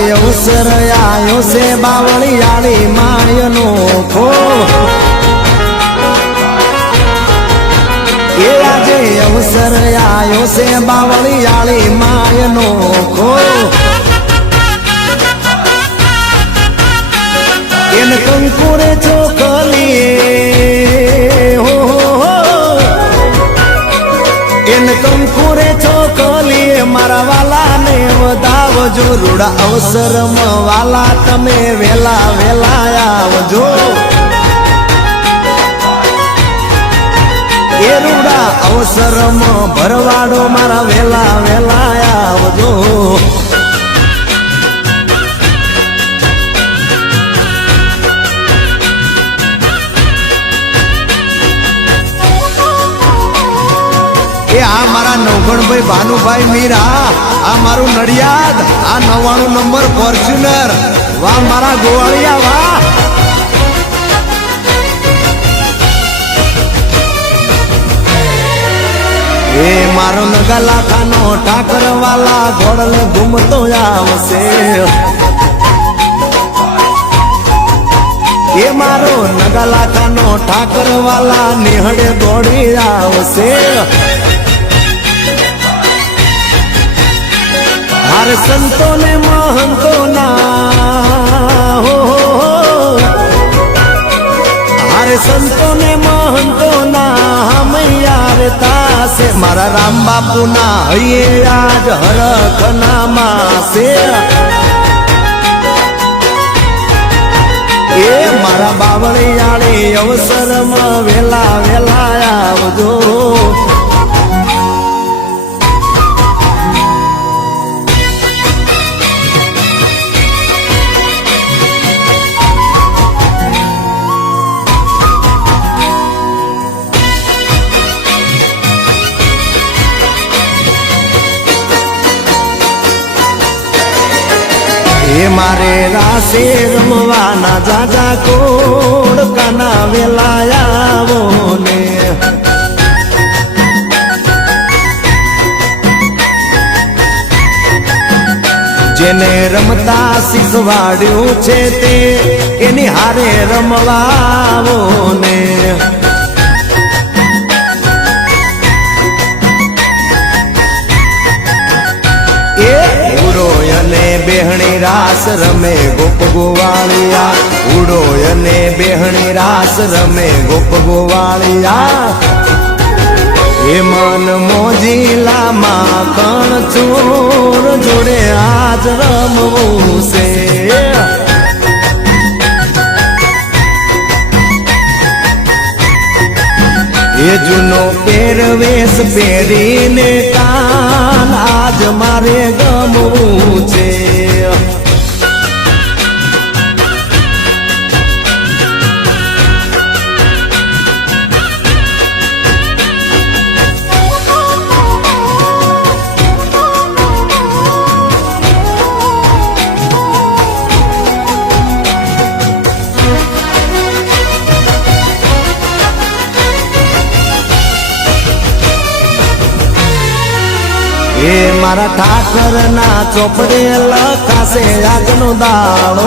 આજે અવસર આયો છે બાવળિયાળી માયનો ખો એ આજે અવસર આયો છે બાવળિયાળી માયનો ખો એન કંકુરે ચોકલીએ હો એન કંકુરે ચોકલીએ મારા વાલા ને વધાવજો રૂડા અવસરમાં વાલા તમે વેલા વેલા આવજો એ રૂડા અવસરમાં ભરવાડો મારા વેલા વેલા આવજો આ મારા નવગણભાઈ ભાનુભાઈ મીરા આ મારું નડિયાદ આ 99 નંબર ફોર્ચ્યુનર વાહ મારા ગોવાળિયા વાહ એ મારો નગલાખાનો ઠાકર વાલા ઘોડલે ઘૂમતો આવશે એ મારો નગલાખાનો ઠાકર વાલા નિહળે દોડી આવશે हर संतो ने महंतो ना हो हर संतो ने महंतो ना हम यार तासे मारा राम बापू ना ये आज हरख नामा से ए मारा बावळियाळे अवसर में वेला वेला आवजो मारे रासे रमवाना जाजा कोड काना वेलायावो ने जेने रमता શીખવાડ્યું છે તે એની હારે રમવાવો ને બેહણી રાસ રમે ગોપ ગોવાળિયા ઉડો અને બેહણી રાસ રમે ગોપ ગોવાળિયા એ મન મોજીલામાં કણ ચોર જોડે આજ રમવું છે એ જૂનો પહેરવેશ પહેરીને કાન આજ મારે ગમવું છે એ મારા ઠાકર ના ચોપડે લખાશે આગનો દાડો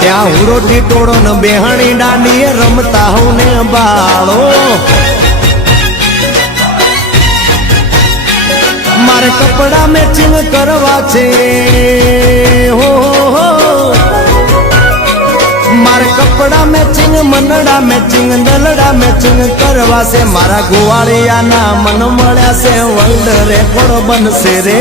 ત્યાં હુડો ટીટોળો ને બેહણી દાંડીએ રમતા હું ને બાળો મારે કપડા મેચિંગ કરવા છે હો मारे कपड़ा मैचिंग मनड़ा मैचिंग दलड़ा मैचिंग करवा से मारा गोवाड़िया ना मन मळ्या से वर्ल्ड रेकॉर्ड बनसे रे।